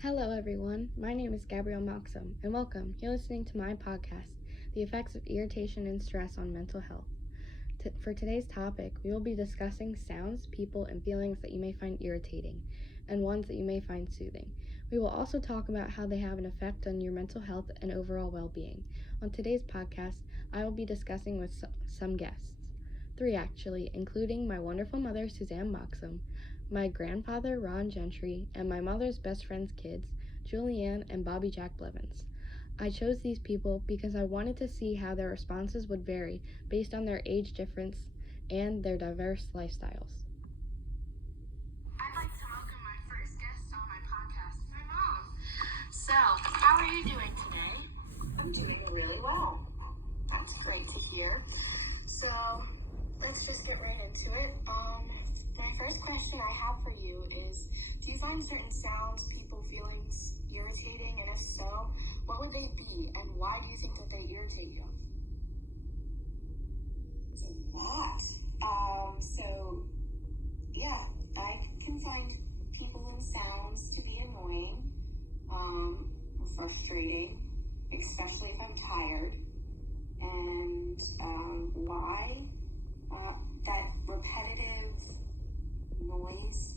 Hello, everyone. My name is Gabrielle Malcolm, and welcome. You're listening to my podcast, The Effects of Irritation and Stress on Mental Health. For today's topic, we will be discussing sounds, people, and feelings that you may find irritating, and ones that you may find soothing. We will also talk about how they have an effect on your mental health and overall well-being. On today's podcast, I will be discussing with some guests. 3 actually, including my wonderful mother, Suzanne Moxham, my grandfather, Ron Gentry, and my mother's best friend's kids, Julianne and Bobby Jack Blevins. I chose these people because I wanted to see how their responses would vary based on their age difference and their diverse lifestyles. I'd like to welcome my first guest on my podcast, my mom. So, how are you doing today? I'm doing really well. That's great to hear. So, let's just get right into it. My first question I have for you is, do you find certain sounds, people, feelings irritating? And if so, what would they be? And why do you think that they irritate you? It's a lot. I can find people and sounds to be annoying, or frustrating, especially if I'm tired. And why? That repetitive noise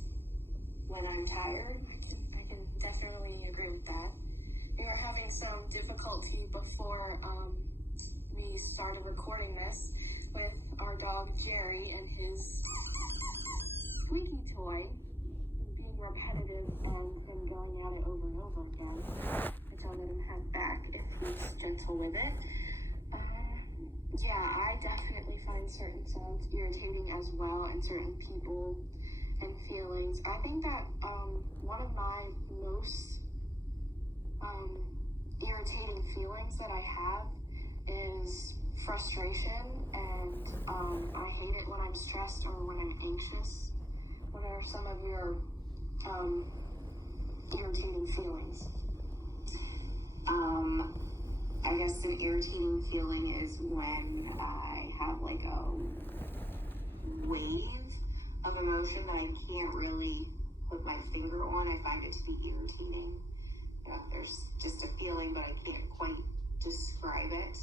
when I'm tired. I can definitely agree with that. We were having some difficulty before we started recording this with our dog Jerry and his squeaky toy being repetitive and him going at it over and over again, which I'll let him have back if he's gentle with it. I definitely find certain sounds irritating as well, and certain people and feelings. I think that one of my most irritating feelings that I have is frustration, and I hate it when I'm stressed or when I'm anxious. What are some of your irritating feelings? I guess an irritating feeling is when I have like a wave of emotion that I can't really put my finger on. I find it to be irritating. There's just a feeling, but I can't quite describe it.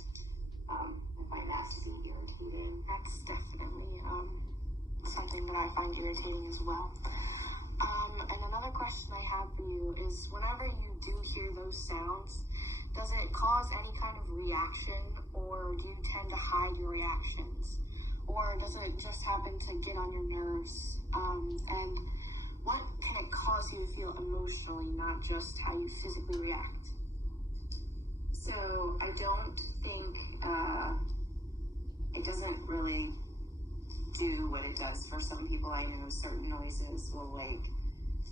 I find that to be irritating. That's definitely something that I find irritating as well. And another question I have for you is, whenever you do hear those sounds, does it cause any kind of reaction, or do you tend to hide your reactions? Or does it just happen to get on your nerves? And what can it cause you to feel emotionally, not just how you physically react? So I don't think it doesn't really do what it does for some people. I know certain noises will like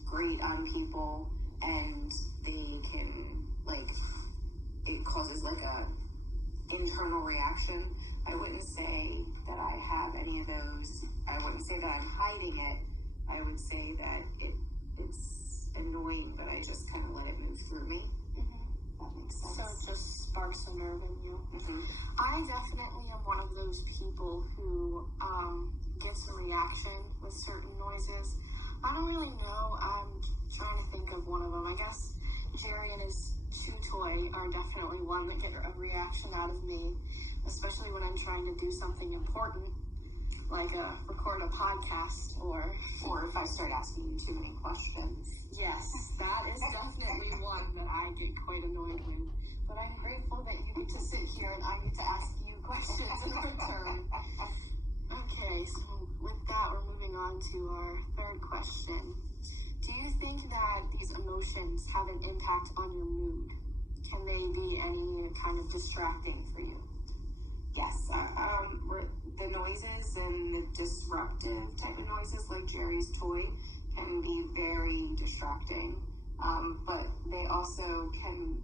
grate on people, and they can it causes like a internal reaction. I wouldn't say that I have any of those. I wouldn't say that I'm hiding it. I would say that it's annoying, but I just kind of let it move through me. That makes sense. So it just sparks a nerve in you. I definitely am one of those people who gets a reaction with certain noises. I don't really know. I'm trying to think of one of them. I guess Jerry and his chew toy are definitely one that get a reaction out of me, especially when I'm trying to do something important, like record a podcast, or if I start asking you too many questions. Yes, that is definitely one that I get quite annoyed with. But I'm grateful that you get to sit here and I get to ask you questions in return. Okay, so with that, we're moving on to our third question. Do you think that these emotions have an impact on your mood? Can they be any kind of distracting for you? Yes, the noises and the disruptive type of noises, like Jerry's toy, can be very distracting. But they also can,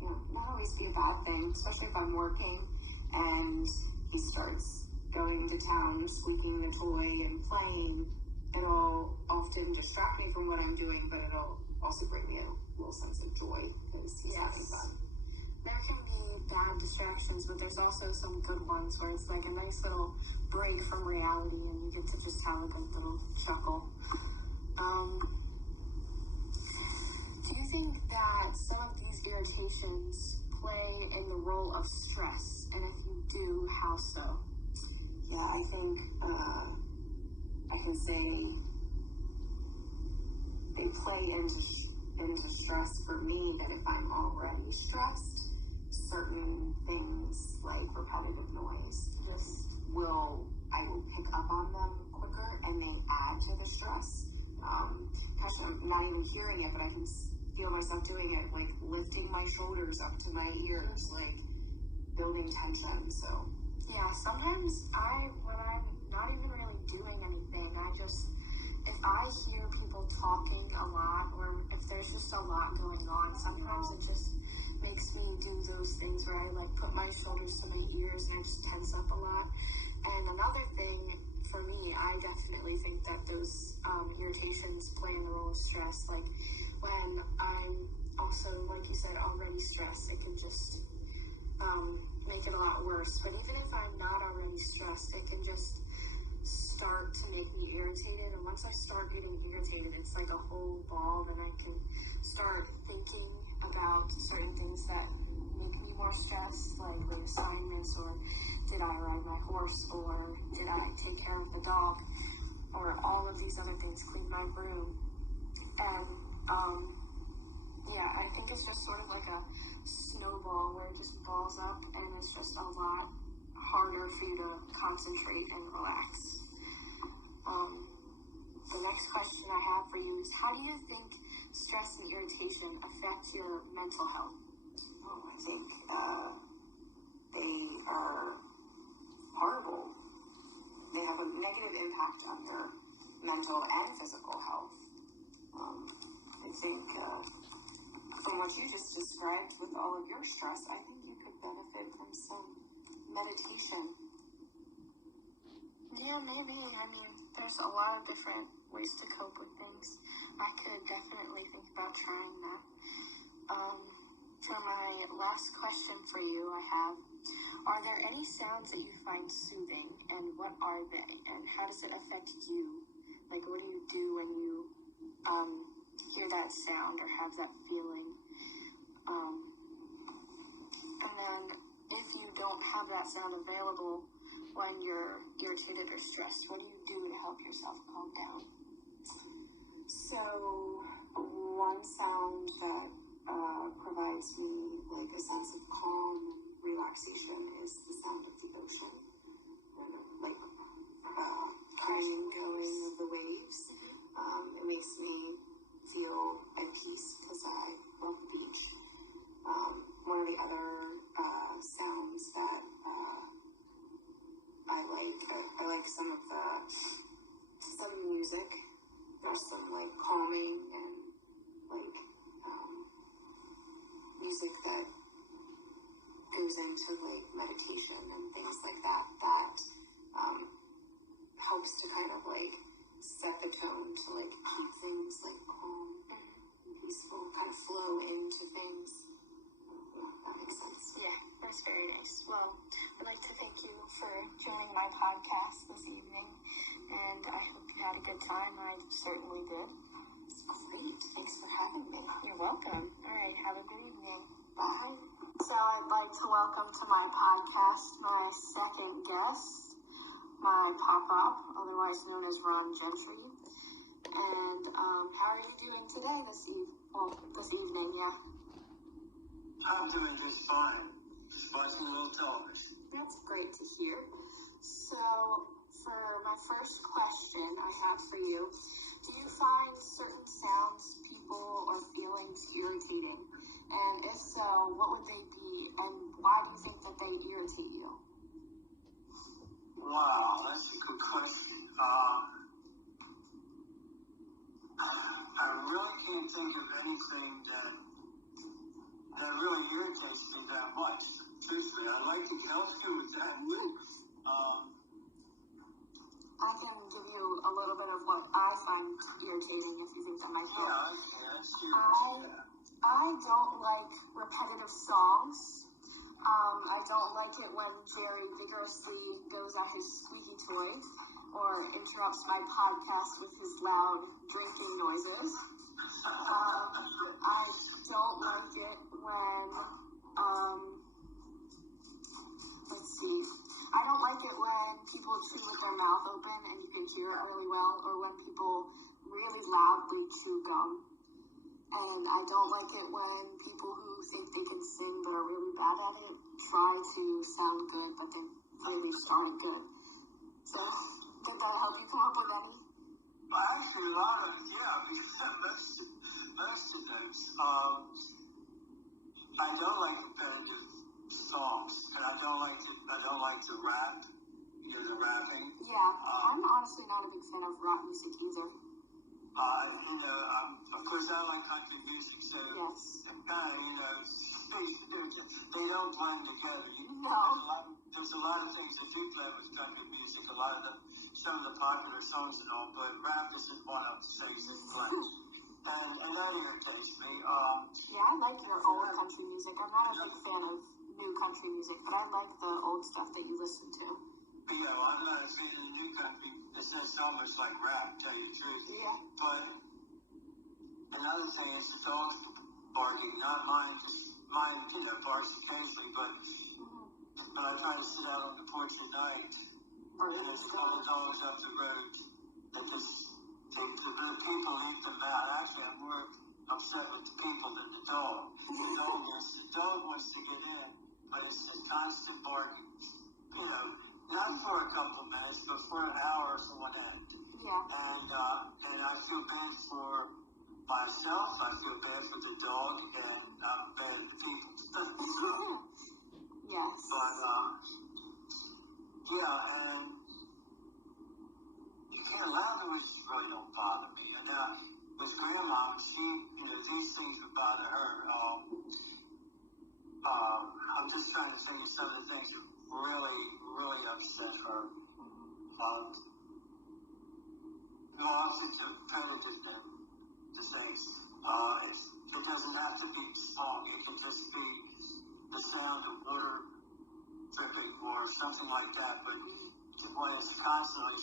not always be a bad thing, especially if I'm working and he starts going to town, squeaking the toy and playing. It'll often distract me from what I'm doing, but it'll also bring me a little sense of joy because he's having fun. There can be bad distractions, but there's also some good ones where it's like a nice little break from reality and you get to just have a good little chuckle. Do you think that some of these irritations play in the role of stress? And if you do, how so? Yeah, I think I can say they play into stress for me, that if I'm already stressed, certain things like repetitive noise I will pick up on them quicker, and they add to the stress. Gosh, I'm not even hearing it, but I can feel myself doing it, like lifting my shoulders up to my ears, like building tension. So yeah, sometimes when I'm not even really doing anything, if I hear people talking a lot, or if there's just a lot going on, sometimes it just makes me do those things where I like put my shoulders to my ears and I just tense up a lot. And another thing for me, I definitely think that those irritations play in the role of stress. Like when I'm also, like you said, already stressed, it can just make it a lot worse. But even if I'm not already stressed, it can just start to make me irritated. And once I start getting irritated, it's like a whole ball. Then I can start thinking about certain things that make me more stressed, like the assignments, or did I ride my horse, or did I take care of the dog, or all of these other things, clean my room. And yeah, I think it's just sort of like a snowball where it just balls up, and it's just a lot harder for you to concentrate and relax. The next question I have for you is, how do you think stress and irritation affect your mental health? I think they are horrible. They have a negative impact on your mental and physical health. I think from what you just described with all of your stress, I think you could benefit from some meditation. Yeah, maybe. I mean, there's a lot of different ways to cope with things. I could definitely think about trying that. For my last question for you, I have, are there any sounds that you find soothing, and what are they, and how does it affect you? Like, what do you do when you hear that sound or have that feeling? And then if you don't have that sound available when you're irritated or stressed, what do you do to help yourself calm down? So one sound that provides me like a sense of calm and relaxation is the sound of the ocean, like crashing, going of the waves. It makes me feel at peace because I love the beach. One of the other sounds that I like some of the music. There's some like calming and like music that goes into like meditation and things like that helps to kind of like set the tone to like keep things like calm and peaceful, kind of flow into things. Yeah, that makes sense. Yeah, that's very nice. Well, I'd like to thank you for joining my podcast this evening, and I hope you had a good time. I certainly did. It's great. Thanks for having me. You're welcome. All right, have a good evening. Bye. So I'd like to welcome to my podcast my second guest, my pop-up, otherwise known as Ron Gentry. And how are you doing today this evening, yeah? I'm doing just fine. Just watching a little television. That's great to hear. So, for my first question I have for you, do you find certain sounds, people, or feelings irritating? And if so, what would they be, and why do you think that they irritate you? Wow, that's a good question. I really can't think of anything that really irritates me that much. Truthfully, I'd like to help you with that, but I can give you a little bit of what I find irritating if you think that might help. yeah, that's serious. I don't like repetitive songs. I don't like it when Jerry vigorously goes at his squeaky toy or interrupts my podcast with his loud drinking noises. I don't chew with their mouth open and you can hear it really well, or when people really loudly chew gum. And I don't like it when people who think they can sing but are really bad at it try to sound good, but they really aren't good. So, did that help you come up with any? Well, actually, a lot of, yeah, because most of those. I don't like repetitive songs, and I don't like to rap, the rapping. Yeah, I'm honestly not a big fan of rap music either. Of course, I like country music, so Yes. They don't blend together. There's a lot of things that do blend with country music. Some of the popular songs and all, but rap isn't one of the things that blends. And that irritates me. Yeah, I like your old country music. I'm not a big fan of new country music, but I like the old stuff that you listen to. I'm not a fan of the new country. It's almost like rap, to tell you the truth. Yeah. But another thing is the dogs barking, not mine, just mine, barks occasionally, but when I try to sit out on the porch at night, and there's a couple of dogs up the road that the people leave them out. Actually, I'm more upset with the people than the dog. The dog wants to get in, but it's a constant barking. Not for a couple of minutes, but for an hour on end. Yeah. And I feel bad for myself, I feel bad for the dog, and I'm bad for people. Yes. But, and loud noises really don't bother me. And now, with Grandma, these things would bother her. I'm just trying to think of some of the things that really, really upset her. It's repetitive the things. It doesn't have to be song. It can just be the sound of water dripping or something like that. But when it's constantly,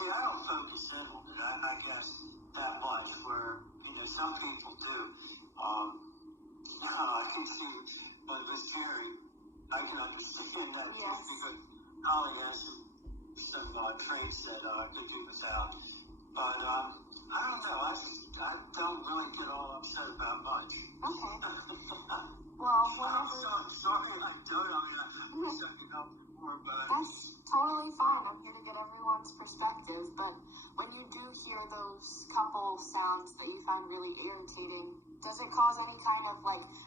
I don't focus in on it, I guess, that much, where, some people do. I can see with Jerry, I can understand that, yes. Because Holly has some traits that I could do without. But, I don't know, I don't really get all upset about much. Okay. Well, I'm sorry I don't. I wish I could help you more, but... That's totally fine. I'm here to get everyone's perspective, but when you do hear those couple sounds that you find really irritating, does it cause any kind of,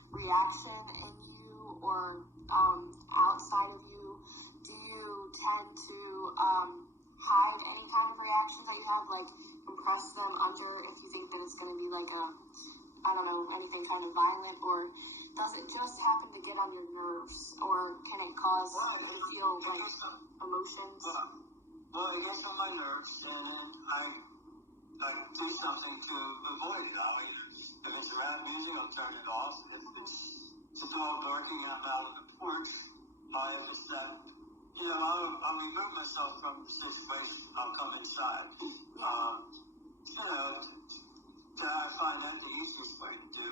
reaction in you or outside of you? Do you tend to hide any kind of reactions that you have, compress them under if you think that it's going to be anything kind of violent, or does it just happen to get on your nerves, or can it cause you to feel emotions? Well, it gets on my nerves, and then I do something to avoid it. If it's rap music, I'll turn it off. If it's a dog barking, I'm out on the porch. If it's that, I'll remove myself from the situation. I'll come inside. I find that the easiest way to do.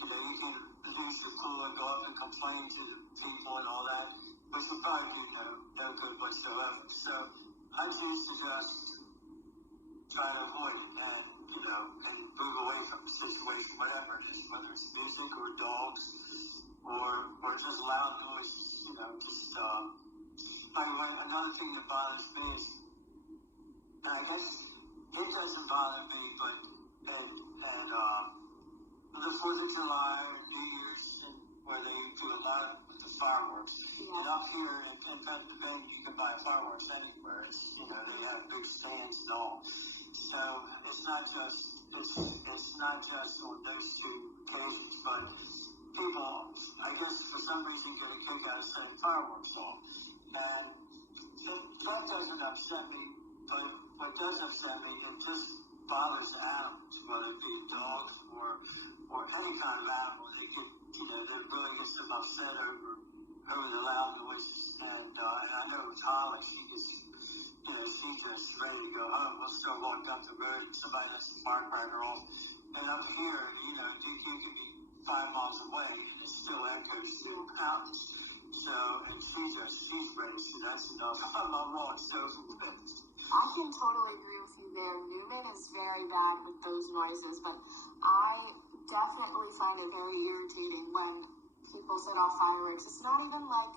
You can lose your cool and go up and complain to the people and all that, which will probably do no good whatsoever. So I choose to just try to avoid it and move away from the situation, whatever it is, whether it's music or dogs or just loud noises. Another thing that bothers me is, and I guess it doesn't bother me, but the 4th of July, New Year's, where they do a lot with the fireworks. Yeah. And up here in Pennsylvania, you can buy fireworks anywhere. They have big stands and all. So it's not just on those two occasions, but people, I guess, for some reason, get a kick out of setting fireworks off. And that doesn't upset me, but what does upset me, it just bothers animals, whether it be dogs or any kind of animal. They really get them upset over the loud noises. And I know with Holly, she's just ready to go home. We'll still walk up the road and somebody lets the firecracker off. And up here, you can be 5 miles away and it still echoes through the mountains. So, and she's ready, so that's enough. I'm on so I can totally agree with you there. Newman is very bad with those noises, but I definitely find it very irritating when people set off fireworks. It's not even like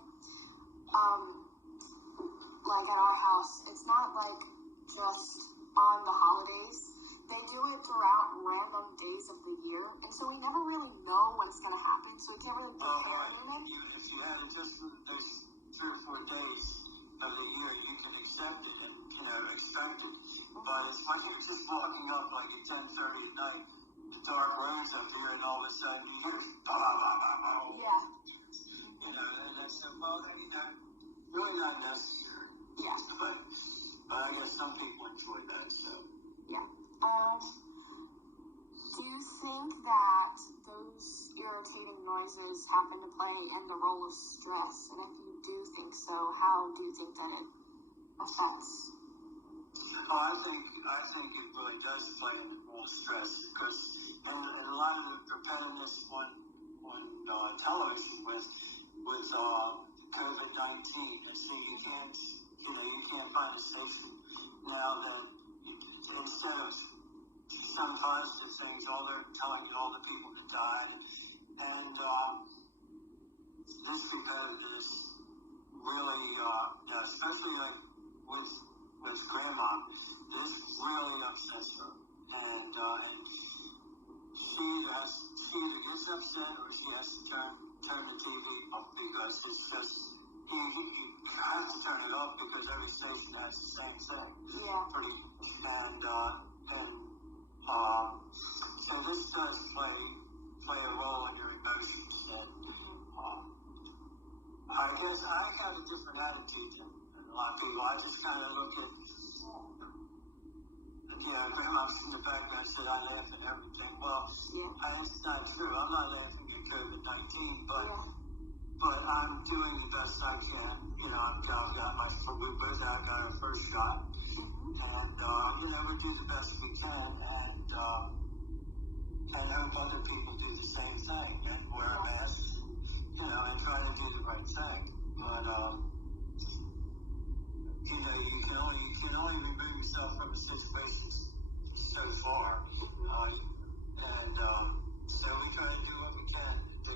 at our house. It's not like just on the holidays. They do it throughout random days of the year, and so we never really know when it's going to happen, so we can't really prepare Newman. If you had it just for those 3 or 4 days of the year, you can accept it and, expect it. But it's when you're just walking up like at 10:30 at night, the dark roads up here, and all of a sudden you hear, blah, blah, blah, blah, blah. Yeah. And I said, well, really not necessary. Yeah. But I guess some people enjoy that, so. Yeah. Do you think that those irritating noises happen to play in the role of stress? And if you do think so, how do you think that it affects? Oh, I think it really does play in the role of stress because in a lot of the repetitiveness on television with COVID-19, and so you can't find a station now that instead of some positive things, all they're telling you all the people that died, and this repetitiveness really, especially like with Grandma, this really upsets her, and she either gets upset or she has to turn the TV off because it's just you have to turn it off because every station has the same thing. Yeah. So this does play a role in your emotions, and I guess I have a different attitude than a lot of people. I just kind of look at, Grandma's in the background said I laugh at everything. Well, it's not true. I'm not laughing at COVID-19, but I'm doing the best I can. We both got our first shot, and we do the best we can, and hope other people do the same thing and wear masks, and try to do the right thing. But you can only remove yourself from a situation so far, and so we try to do what we can to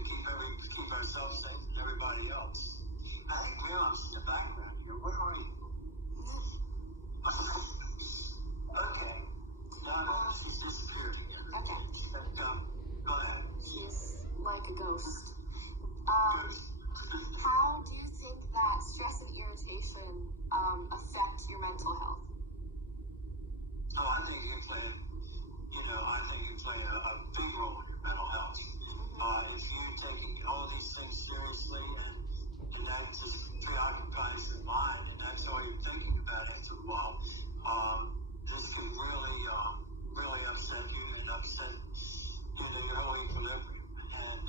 keep ourselves safe and everybody else. I think Miriam's in the background here. Where are you? Okay. She's disappeared again. Okay. Go ahead. She's like a ghost. How do you think that stress and irritation affect your mental health? Oh, I think it play a big role in your mental health. If you're taking all these things seriously and that just preoccupies your mind and that's all you're thinking about after a while, this can really upset you and upset your whole equilibrium. And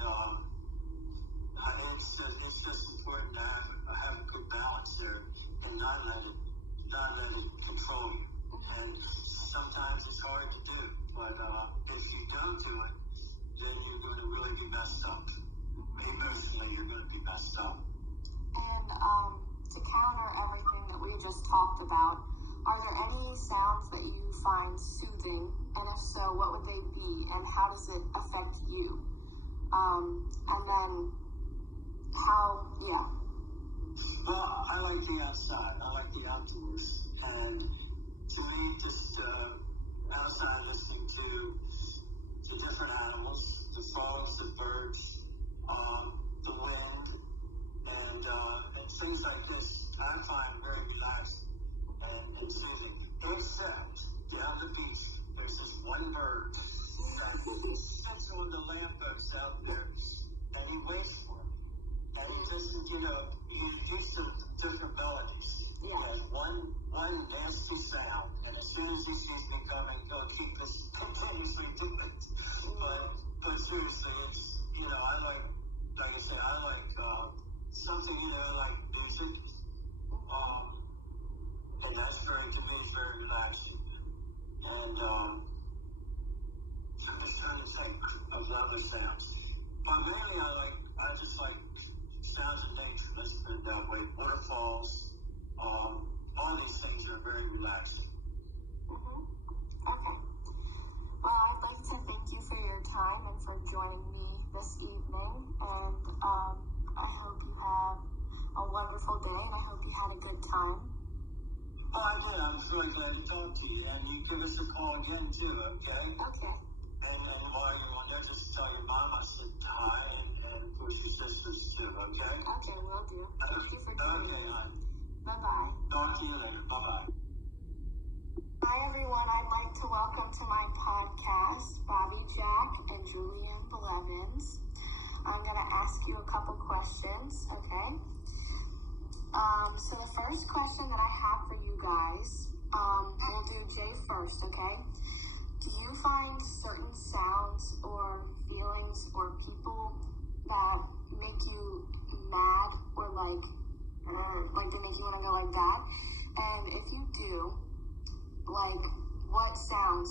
it's just important to have a good balance there and not let it control you. And sometimes it's hard to do, but if you don't do it, then you're going to really be messed up. Emotionally, you're going to be messed up. And to counter everything that we just talked about, are there any sounds that you find soothing? And if so, what would they be? And how does it affect you? And then Well, I like the outside. I like the outdoors. And to me, just outside listening to different animals, the frogs, the birds, the wind, and things like this, I find very relaxing and soothing. Except down the beach, there's this one bird that sits on the lamppost out there, and he waits for me. And he doesn't, he gets some different melodies. He has one nasty sound, and as soon as he sees me coming, he'll keep us continuously doing it. But seriously, it's, like I said, I like something, I like music. And that's to me, is very relaxing. And I'm just trying to think of other sounds. But mainly I just like sounds of nature. Listening really glad to talk to you. And you give us a call again, too, okay? Okay. And while you're on there, just tell your mom I said hi, and of course your sisters, too, okay? Okay, will do. Thank you for joining Okay, me. hon. Bye-bye. Talk to you later. Bye-bye. Hi, everyone. I'd like to welcome to my podcast Bobby Jack and Julian Blevins. I'm going to ask you a couple questions, okay? So the first question that I have for you guys, we'll do Jay first, okay? Do you find certain sounds or feelings or people that make you mad or like they make you want to go like that? And if you do, like, what sounds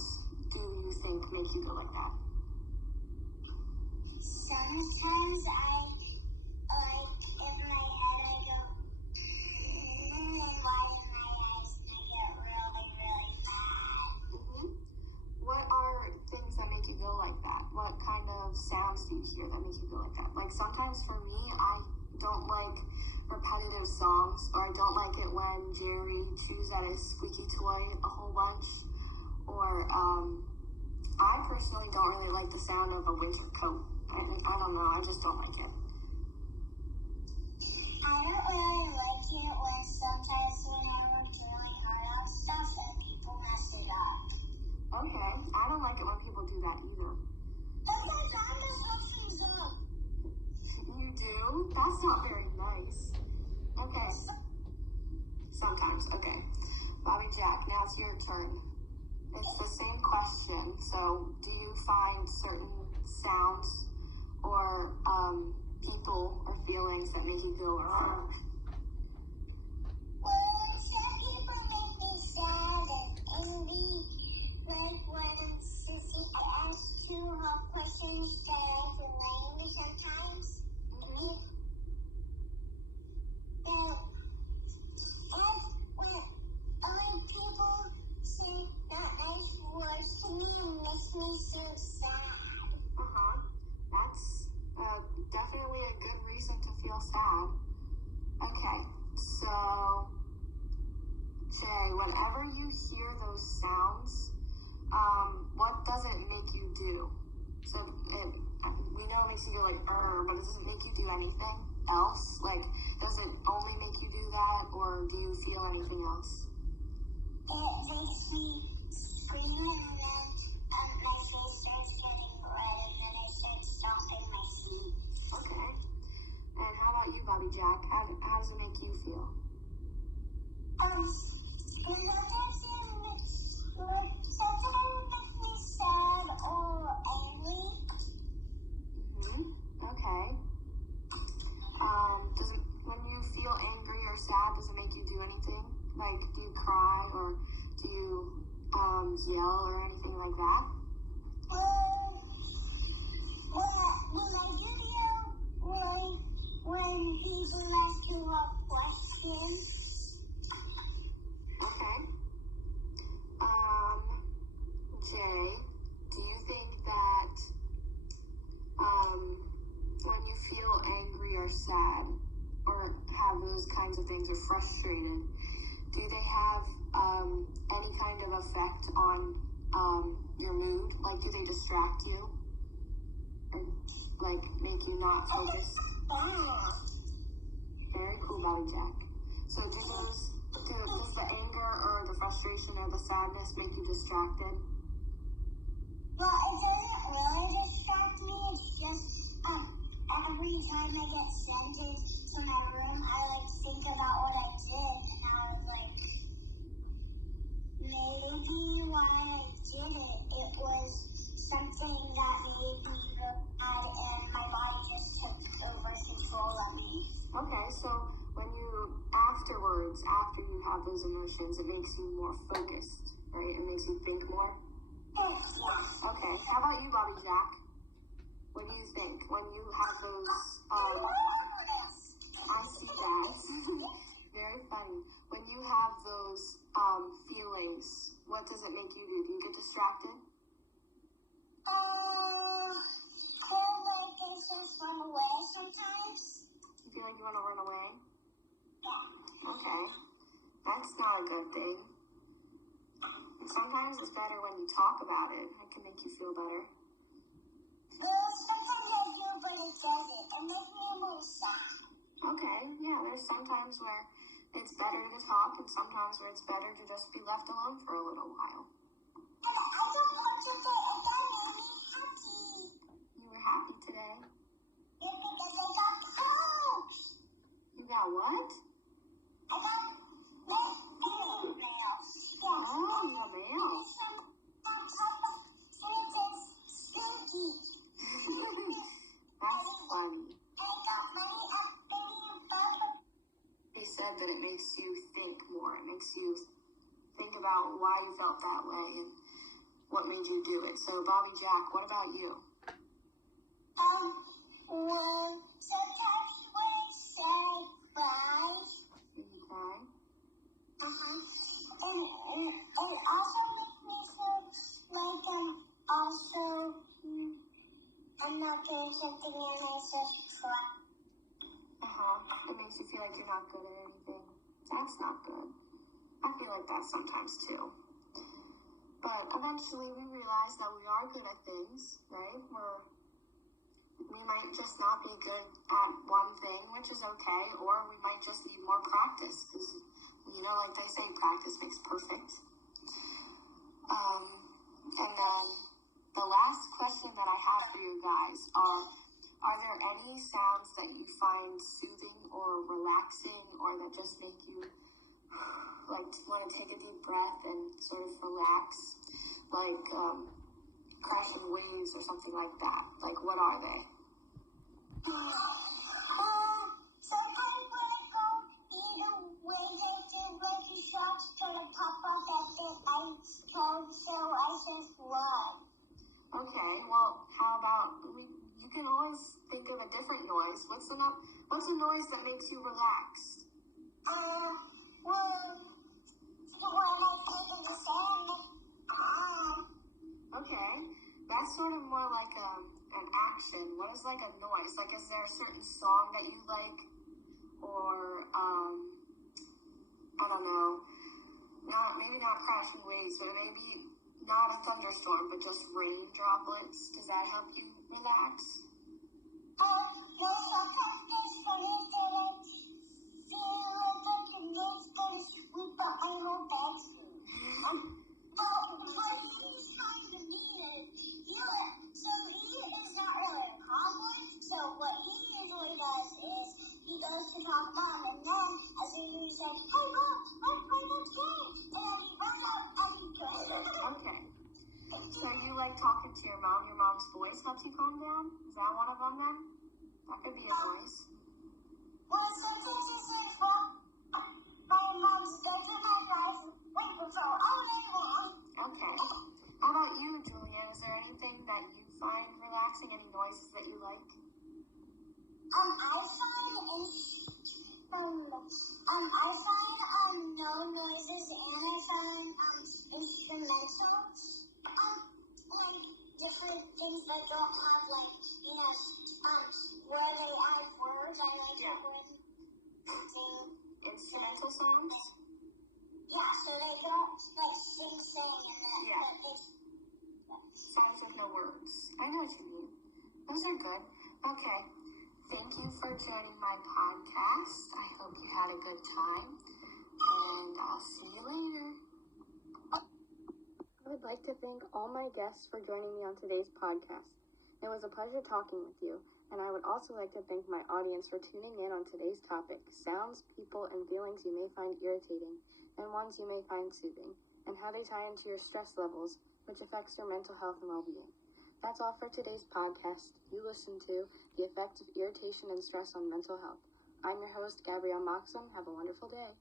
do you think make you go like that? Sometimes I, like, in my head I go, and wide in my eyes, and I get really, really mad. Mm-hmm. What are things that make you go like that? What kind of sounds do you hear that make you go like that? Like, sometimes for me, I don't like repetitive songs, or I don't like it when Jerry chews at his squeaky toy a whole bunch, or I personally don't really like the sound of a winter coat. I don't know, I just don't like it. I don't really like it when sometimes when I work really hard on stuff and people mess it up. Okay, I don't like it when people do that either. Sometimes I just have things up. You do? That's not very nice. Okay. Sometimes, okay. Bobby Jack, now it's your turn. It's the same question. So, do you find certain sounds or people or feelings that make you go, Well, some people make me sad and angry. Like when Sissy asks 2 hard questions that I feel lame sometimes. And when people say not nice words to me, it makes me so sad. That's definitely a good reason to feel sad. Okay, so Jay, whenever you hear those sounds, what does it make you do? So we know it makes you go like, but does it make you do anything else? Like, does it only make you do that, or do you feel anything else? It makes me scream and then my face starts getting red and then I start stomping my feet. Okay. And how about you, Bobby Jack? How does it make you feel? Sometimes it makes me sad or angry. Okay. When you feel angry or sad, does it make you do anything? Like, do you cry or do you yell or anything like that? When I do yell, when people ask you a question. Okay. Jay, do you think that when you feel angry or sad or have those kinds of things or frustrated, do they have any kind of effect on your mood? Like, do they distract you and like make you not focus? Very cool, Bobby Jack. So does the anger or the frustration or the sadness make you distracted? Well, it doesn't really distract me. It's just every time I get sent into my room, I like think about what I did, and I was like, maybe why I did it. It was something that made me really mad, and my body just took over control of me. Okay, so when you afterwards, after you have those emotions, it makes you more focused, right? It makes you think more. Yeah. Okay, how about you, Bobby Jack? What do you think when you have those? I see that. Very funny. When you have those feelings, what does it make you do? Do you get distracted? Like I just run away sometimes. You feel like you want to run away? Yeah. Okay. That's not a good thing. better when you talk about it. It can make you feel better. Well, sometimes I do, but it doesn't. It makes me a little sad. Okay, yeah, there's sometimes where it's better to talk and sometimes where it's better to just be left alone for a little while. And I got Portugal, and that made me happy. You were happy today? Yeah, because I got post. You got what? I got mail. Yes. Oh, you got mail. And Papa said it's stinky. That's funny. I got money at Benny and Papa. They said that it makes you think more. It makes you think about why you felt that way and what made you do it. So, Bobby Jack, what about you? Well, sometimes when I say I cry, You cry? and it also makes me feel like I'm not doing something and I just cry. It makes you feel like you're not good at anything. That's not good. I feel like that sometimes too. But eventually we realize that we are good at things, right? We might just not be good at one thing, which is okay, or we might just need more practice, because, like they say, practice makes perfect. And then the last question that I have for you guys are there any sounds that you find soothing or relaxing, or that just make you like want to take a deep breath and sort of relax, like crashing waves or something like that? Like, what are they? Sometimes when I go eat a wing, I do like a shot kind of pop up at the ice cone, so I just love. Okay, well, how about you can always think of a different noise. What's a noise that makes you relaxed? Well, when I dig in the sand, Okay, that's sort of more like an action. What is like a noise? Like, is there a certain song that you like? Or, I don't know, maybe not crashing waves, but maybe not a thunderstorm, but just rain droplets. Does that help you relax? no, sometimes there's funny that I feel like the wind's gonna sweep up my whole bed soon. What he's trying to mean is, he is not really a cowboy, so what he usually does is, he goes to talk mom, and then, as soon as he says, hey mom, let's play this game, and then he runs up and he goes. Okay. So you like talking to your mom? Your mom's voice helps you calm down? Is that one of them then? That could be a noise. Well, sometimes it's like, my mom's bedroom has life wind control all day long. Okay. How about you, Julian? Is there anything that you find relaxing? Any noises that you like? I find no noises, and I find instrumentals, like different things that don't have where they add words. I like it when Instrumental songs? Yeah, so they don't sing and that. Yeah. But Songs with no words. I know what you mean. Those are good. Okay. Thank you for joining my podcast. I hope you had a good time, and I'll see you later. I would like to thank all my guests for joining me on today's podcast. It was a pleasure talking with you, and I would also like to thank my audience for tuning in on today's topic, sounds, people, and feelings you may find irritating, and ones you may find soothing, and how they tie into your stress levels, which affects your mental health and well-being. That's all for today's podcast. You listened to The Effects of Irritation and Stress on Mental Health. I'm your host, Gabrielle Moxham. Have a wonderful day.